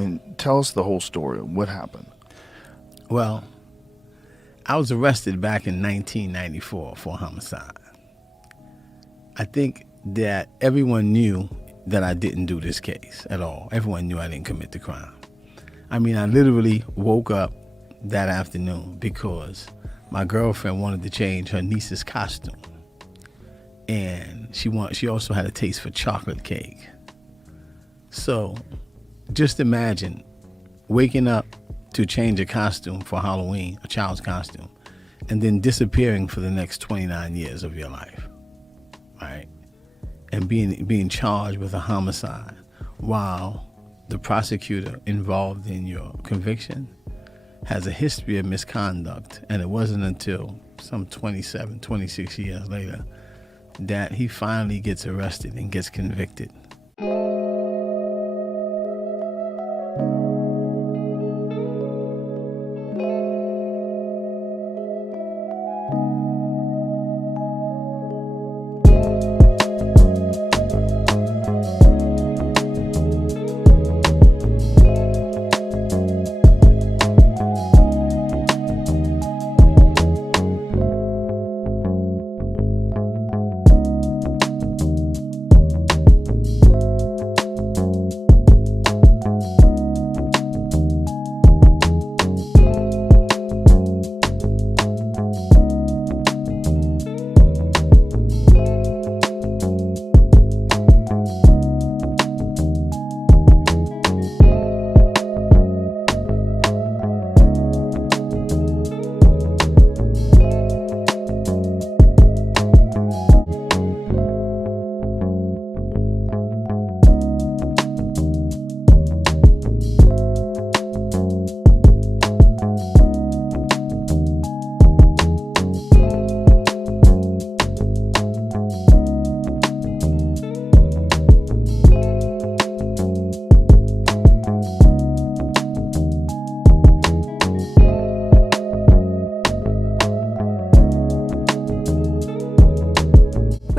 And tell us the whole story. What happened? Well, I was arrested back in 1994 for homicide. I think that everyone knew that I didn't do this case at all. Everyone knew I didn't commit the crime. I mean, I literally woke up that afternoon because my girlfriend wanted to change her niece's costume. And she also had a taste for chocolate cake. So just imagine waking up to change a costume for Halloween, a child's costume, and then disappearing for the next 29 years of your life, right? And being charged with a homicide while the prosecutor involved in your conviction has a history of misconduct. And it wasn't until some 27, 26 years later that he finally gets arrested and gets convicted.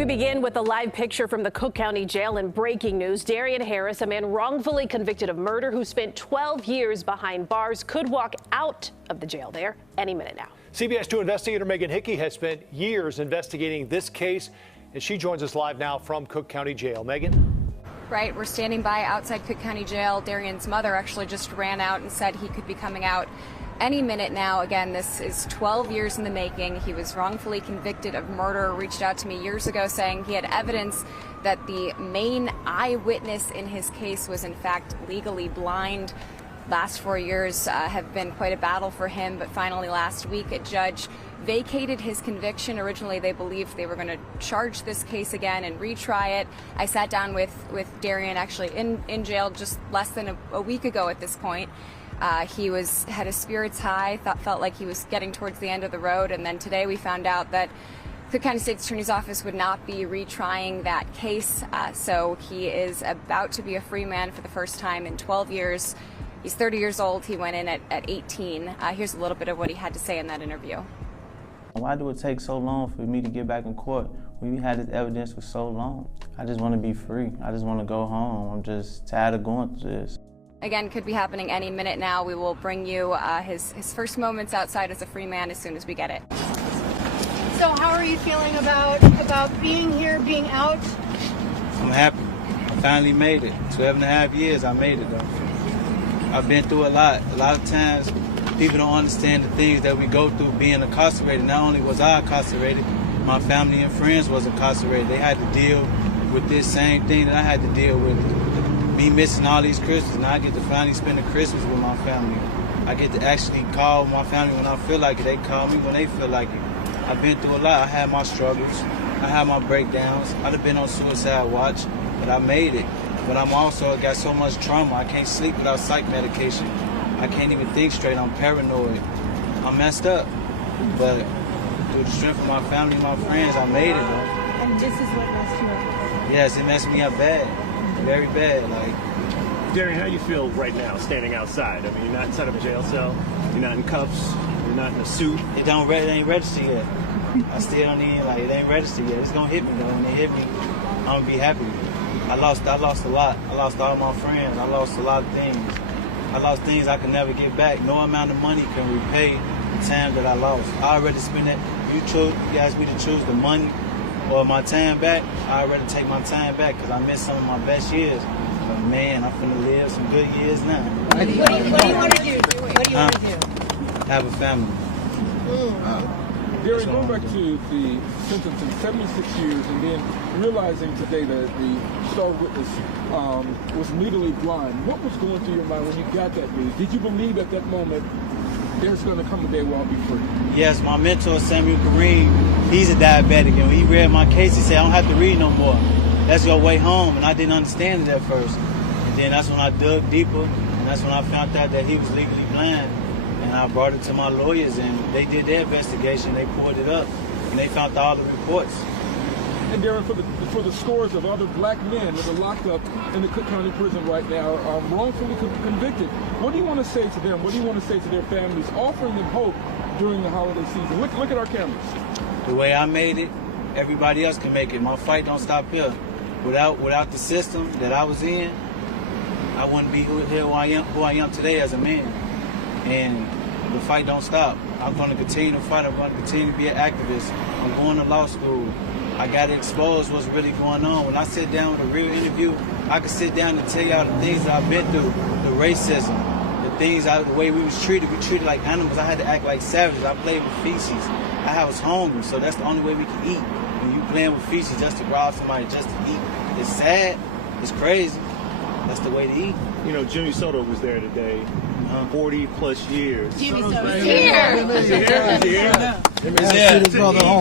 Begin with a live picture from the Cook County Jail in breaking news. Darian Harris, a man wrongfully convicted of murder who spent 12 years behind bars, could walk out of the jail there any minute now. CBS 2 investigator Megan Hickey has spent years investigating this case, and she joins us live now from Cook County Jail. Megan? Right, we're standing by outside Cook County Jail. Darian's mother actually just ran out and said he could be coming out any minute now. Again, this is 12 years in the making. He was wrongfully convicted of murder, reached out to me years ago saying he had evidence that the main eyewitness in his case was in fact legally blind. Last 4 years have been quite a battle for him, but finally last week a judge vacated his conviction. Originally they believed they were going to charge this case again and retry it. I sat down with Darian actually in jail just less than a week ago at this point. He had his spirits high, felt like he was getting towards the end of the road, and then today we found out that Cook County State's Attorney's Office would not be retrying that case, so he is about to be a free man for the first time in 12 years. He's 30 years old. He went in at 18. Here's a little bit of what he had to say in that interview. Why do it take so long for me to get back in court? We had this evidence for so long. I just want to be free. I just want to go home. I'm just tired of going through this. Again, could be happening any minute now. We will bring you his first moments outside as a free man as soon as we get it. So how are you feeling about being here, being out? I'm happy. I finally made it. 12.5 years, I made it though. I've been through a lot. A lot of times, people don't understand the things that we go through being incarcerated. Not only was I incarcerated, my family and friends was incarcerated. They had to deal with this same thing that I had to deal with. Me missing all these Christmas, and I get to finally spend a Christmas with my family. I get to actually call my family when I feel like it. They call me when they feel like it. I've been through a lot. I had my struggles. I had my breakdowns. I'd have been on suicide watch, but I made it. But I'm also got so much trauma. I can't sleep without psych medication. I can't even think straight. I'm paranoid. I'm messed up. But through the strength of my family and my friends, I made it, though. And this is what messed you up? Yes, it messed me up bad. Very bad. Darian, how do you feel right now standing outside? I mean, you're not inside of a jail cell. You're not in cuffs. You're not in a suit. It ain't registered yet. I still don't even, it ain't registered yet. It's gonna hit me though. When it hit me, I'm gonna be happy. I lost a lot. I lost all my friends. I lost a lot of things. I lost things I can never get back. No amount of money can repay the time that I lost. I already spent it. You asked me to choose the money or my time back. I already take my time back because I missed some of my best years. But man, I'm finna live some good years now. What do you want to do? What do you want to do? Have a family. Gary, going back to the sentence in 76 years and then realizing today that the star witness was legally blind, what was going through your mind when you got that news? Did you believe at that moment there's going to come a day where I'll be free? Yes, my mentor, Samuel Kareem, he's a diabetic, and when he read my case, he said, I don't have to read no more. That's your way home, and I didn't understand it at first. And then that's when I dug deeper, and that's when I found out that he was legally blind. And I brought it to my lawyers, and they did their investigation. They pulled it up, and they found all the reports. And Darren, for the scores of other black men that are locked up in the Cook County prison right now, wrongfully convicted, what do you want to say to them? What do you want to say to their families, offering them hope during the holiday season? Look at our cameras. The way I made it, everybody else can make it. My fight don't stop here. Without the system that I was in, I wouldn't be who I am today as a man. And the fight don't stop. I'm going to continue to fight. I'm going to continue to be an activist. I'm going to law school. I got to expose what's really going on. When I sit down with a real interview, I can sit down and tell y'all the things that I've been through, the racism, the way we was treated. We treated like animals. I had to act like savages. I played with feces. I was hungry, so that's the only way we can eat. When you playing with feces just to rob somebody, just to eat. It's sad. It's crazy. That's the way to eat. You know, Jimmy Soto was there today. 40 plus years. Jimmy Soto's here.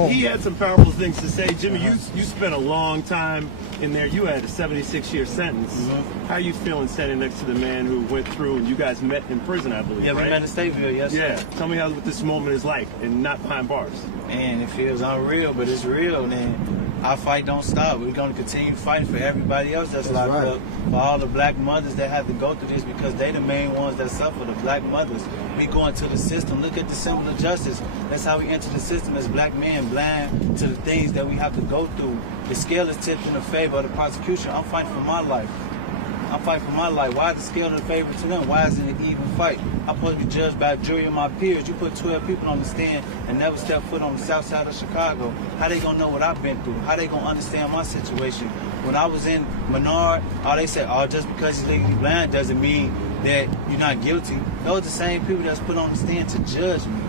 He had some powerful things to say. Jimmy, you spent a long time in there. You had a 76-year sentence. How are you feeling standing next to the man who went through, and you guys met in prison, I believe, Yeah, right? we met in Stateville, yes. Yeah. Tell me what this moment is like and not behind bars. Man, it feels unreal, but it's real, man. Our fight don't stop. We're going to continue fighting for everybody else that's locked up, for all the black mothers that have to go through this because they the main ones that suffer, the black mothers. We go into the system. Look at the symbol of justice. That's how we enter the system as black men, blind to the things that we have to go through. The scale is tipped in the favor of the prosecution. I'm fighting for my life. I'm fighting for my life. Why is the scale in favor to them? Why is it an even fight? I'm supposed to be judged by a jury of my peers. You put 12 people on the stand and never step foot on the south side of Chicago. How they gonna know what I've been through? How they gonna understand my situation? When I was in Menard, they said, just because he's legally blind doesn't mean that you're not guilty. Those are the same people that's put on the stand to judge me.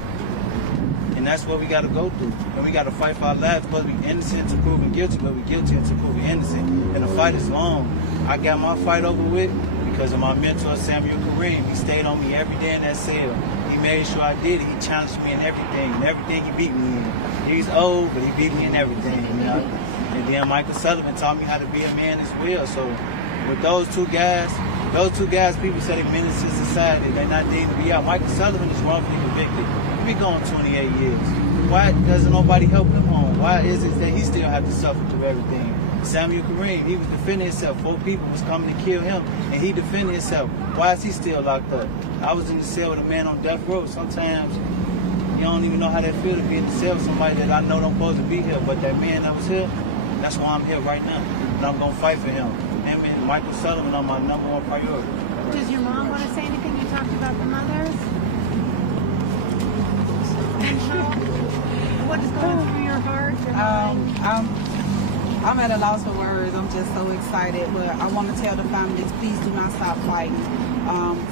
And that's what we got to go through. And we got to fight for our lives. We're supposed to be innocent to proving guilty, but we're guilty to proving innocent. And the fight is long. I got my fight over with because of my mentor, Samuel Kareem. He stayed on me every day in that cell. He made sure I did it. He challenged me in everything. And everything he beat me in. He's old, but he beat me in everything, you know. And then Micah Sullivan taught me how to be a man as well. So with those two guys, people say they're menace to society. They're not deemed to be out. Micah Sullivan is wrongfully convicted. He been going 28 years. Why doesn't nobody help him home? Why is it that he still have to suffer through everything? Samuel Kareem, he was defending himself. 4 people was coming to kill him, and he defended himself. Why is he still locked up? I was in the cell with a man on death row. Sometimes you don't even know how that feel to be in the cell with somebody that I know don't supposed to be here. But that man that was here, that's why I'm here right now. And I'm going to fight for him. Him and Michael Sullivan are my #1 priority. Does your mom want to say anything? You talked about the mothers. What is going through your heart? I'm at a loss for words. I'm just so excited. But I want to tell the families, please do not stop fighting.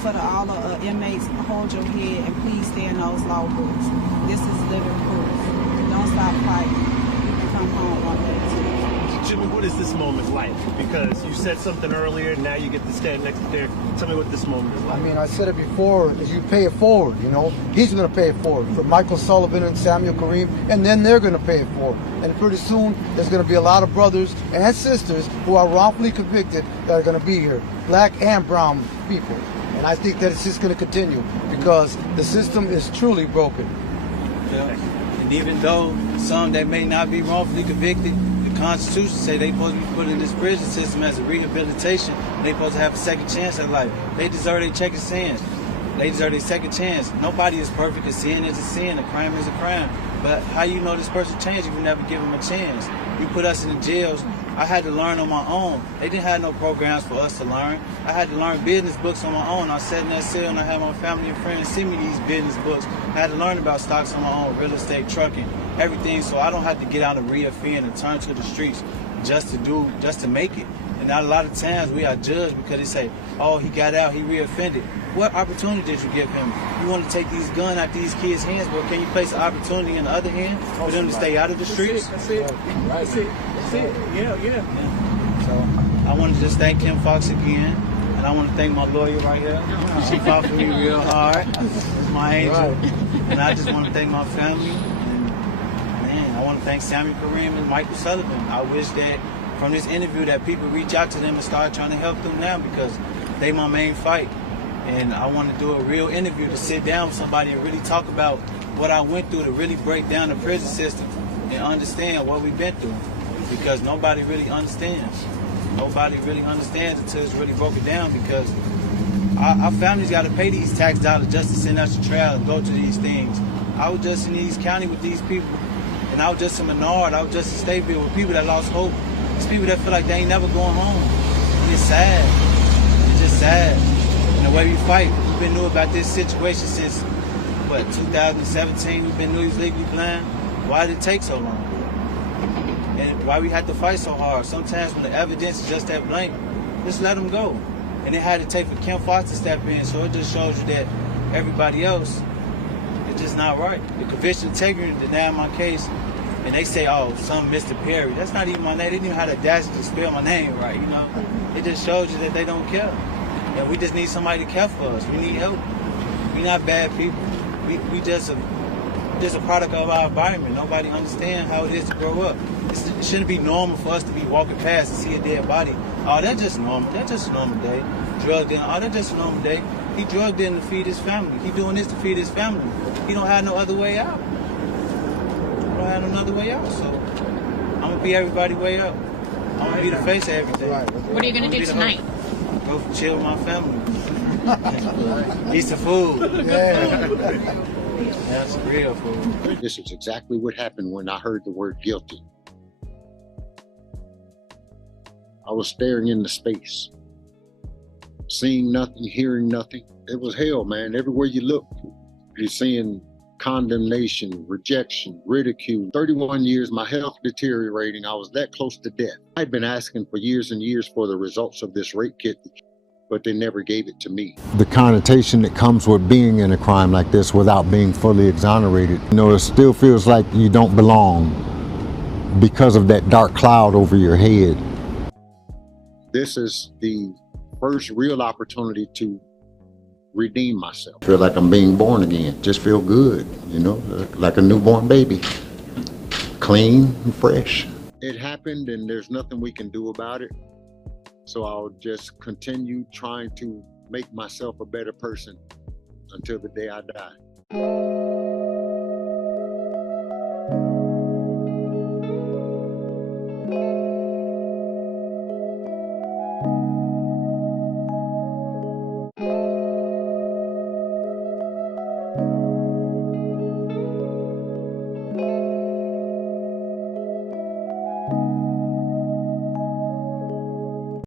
For all the inmates, hold your head and please stay in those law books. This is living proof. Don't stop fighting. You can come home one day too. Jimmy, what is this moment like? Because you said something earlier, now you get to stand next to there. Tell me what this moment is like. I mean, I said it before, is you pay it forward, you know. He's going to pay it forward for Michael Sullivan and Samuel Kareem, and then they're going to pay it forward. And pretty soon, there's going to be a lot of brothers and sisters who are wrongfully convicted that are going to be here, black and brown people. And I think that it's just going to continue because the system is truly broken. Yeah. And even though some that may not be wrongfully convicted, the Constitution say they supposed to be put in this prison system as a rehabilitation. They supposed to have a second chance at life. They deserve their second chance. They deserve their second chance. Nobody is perfect. A sin is a sin. A crime is a crime. But how you know this person changed if you never give them a chance? You put us in the jails. I had to learn on my own. They didn't have no programs for us to learn. I had to learn business books on my own. I sat in that cell and I had my family and friends send me these business books. I had to learn about stocks on my own, real estate, trucking, everything, so I don't have to get out and re-offend and turn to the streets just to make it. And a lot of times we are judged because they say, oh, he got out, he re-offended. What opportunity did you give him? You want to take these guns out these kids' hands, but can you place an opportunity in the other hand for them to stay out of the streets? That's it. That's it. That's it. Yeah. So I want to just thank Kim Fox again, and I want to thank my lawyer right here. She fought for me real hard. My angel. And I just want to thank my family. And man, I want to thank Samuel Kareem and Michael Sullivan. I wish that from this interview that people reach out to them and start trying to help them now, because they my main fight. And I want to do a real interview to sit down with somebody and really talk about what I went through, to really break down the prison system and understand what we've been through. Because nobody really understands. Nobody really understands until it's really broken down, because our families got to pay these tax dollars just to send us to trial and go to these things. I was just in East County with these people, and I was just in Menard, I was just in Stateville with people that lost hope. It's people that feel like they ain't never going home. And it's sad. It's just sad. And the way we fight, we've been new about this situation since, 2017, we've been new he was legally blind. Why did it take so long? And why we had to fight so hard? Sometimes when the evidence is just that blank, just let them go. And it had to take for Kim Fox to step in, so it just shows you that everybody else is just not right. The conviction integrity denied my case, and they say, oh, some Mr. Perry. That's not even my name. They didn't even have the audacity to spell my name right, you know? It just shows you that they don't care. And we just need somebody to care for us. We need help. We're not bad people. We just a product of our environment. Nobody understands how it is to grow up. It shouldn't be normal for us to be walking past and see a dead body. Oh, that's just normal. That's just a normal day. Drug dealing. Oh, that's just a normal day. He drug dealing to feed his family. He doing this to feed his family. He don't have no other way out. He don't have another way out. So I'm gonna be everybody's way out. I'm gonna be the face of everything. What are you gonna do tonight? Go chill with my family. Eat some food. That's real food. This is exactly what happened when I heard the word guilty. I was staring into space, seeing nothing, hearing nothing. It was hell, man. Everywhere you look, you're seeing condemnation, rejection, ridicule. 31 years, my health deteriorating. I was that close to death. I'd been asking for years and years for the results of this rape kit, but they never gave it to me. The connotation that comes with being in a crime like this without being fully exonerated, you know, it still feels like you don't belong because of that dark cloud over your head. This is the first real opportunity to redeem myself. Feel like I'm being born again. Just feel good, you know, like a newborn baby. Clean and fresh. It happened and there's nothing we can do about it. So I'll just continue trying to make myself a better person until the day I die.